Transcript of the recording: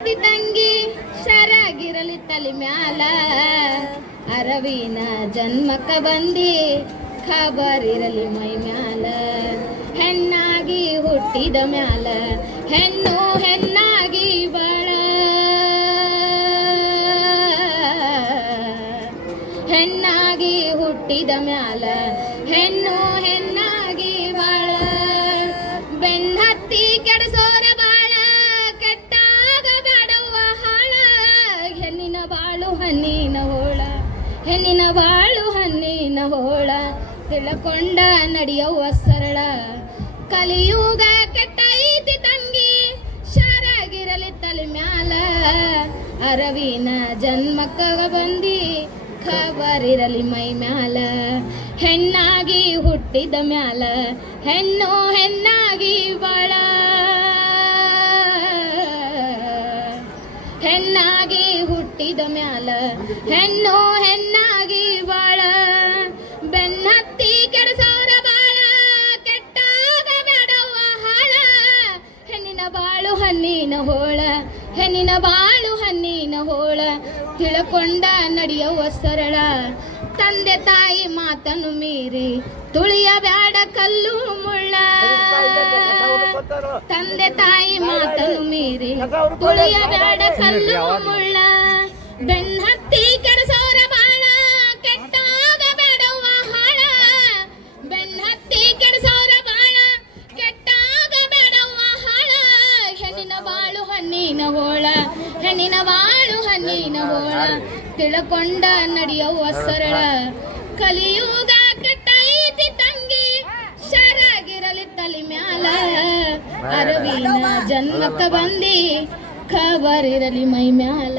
ತಂಗಿ ಶರಾಗಿರಲಿ ತಲೆ ಮ್ಯಾಲ. ಅರವಿನ ಜನ್ಮಕ್ಕ ಬಂದಿ ಖಬರ್ ಇರಲಿ ಮೈ ಮ್ಯಾಲ. ಹೆಣ್ಣಾಗಿ ಹುಟ್ಟಿದ ಮ್ಯಾಲ, ಹೆಣ್ಣು ಹೆಣ್ಣಾಗಿ ಬಾಳ. ಹೆಣ್ಣಾಗಿ ಹುಟ್ಟಿದ ಮ್ಯಾಲ, ಹೆಣ್ಣು ಹೆಣ್ಣಿನ ಬಾಳು, ಹಣ್ಣಿನ ಹೋಳ, ತಿಳ್ಕೊಂಡ ನಡೆಯವ್ವ ಸರಳ. ಕಲಿಯುಗ ಕೆಟ್ಟೈತಿ ತಂಗಿ, ಶಾರಾಗಿರಲಿ ತಲೆ ಮ್ಯಾಲ. ಅರವಿನ ಜನ್ಮಕ್ಕ ಬಂದಿ, ಖಬರಿರಲಿ ಮೈ ಮ್ಯಾಲ. ಹೆಣ್ಣಾಗಿ ಹುಟ್ಟಿದ ಮ್ಯಾಲ, ಹೆಣ್ಣು ಹೆಣ್ಣಾಗಿ ಬಾಳ. ಹೆಣ್ಣಾಗಿ ಹುಟ್ಟಿದ ಮ್ಯಾಲ, ಹೆಣ್ಣು ಹೆಣ್ಣಾಗಿ ಬಾಳ. ಬೆನ್ನತ್ತಿ ಕೆಡಸೋರ ಬಾಳ, ಕೆಟ್ಟಾಗ ಬೇಡವ್ವ ಹಾಳ. ಹೆಣ್ಣಿನ ಬಾಳು ಹಣ್ಣಿನ ಹೋಳ, ಹೆಣ್ಣಿನ ಬಾಳು ಹಣ್ಣಿನ ಹೋಳ. ತಿಳ್ಕೊಂಡ ನಡೆಯುವ ಸರಳ. ತಂದೆ ತಾಯಿ ಮಾತನ್ನು ಮೀರಿ ತುಳಿಯ ಬ್ಯಾಡ ಕಲ್ಲು ಮುಳ್ಳ ತಂದೆ ತಾಯಿ ಮಾತನ್ನು ಮೀರಿ ತುಳಿಯ ಬ್ಯಾಡ ಕಲ್ಲು ಮುಳ್ಳ. ಬೆನ್ನತ್ತಿ ಕರೆಸೋರ ಬಾಳ. ಕೆಟ್ಟಾಗ ಬೇಡವ್ವ ಹಾಳ. ಬೆನ್ನತ್ತಿ ಕೆಡಸೋರ ಬಾಳ. ಕೆಟ್ಟಾಗ ಬೇಡವ್ವ ಹಾಳ. ಹೆಣ್ಣಿನ ಬಾಳು ಹಣ್ಣಿನ ಓಳ ಹೆಣ್ಣಿನ ಬಾಳು ಹಣ್ಣಿನ ಹೋಳ. ತಿಳ್ಕೊಂಡ ನಡೆಯವ್ವ ಸರಳ. ಕಲಿಯುಗ ಜನ್ಮಕ್ಕ ಬಂದಿ ಖಬರ್ ಇರಲಿ ಮೈ ಮ್ಯಾಲ.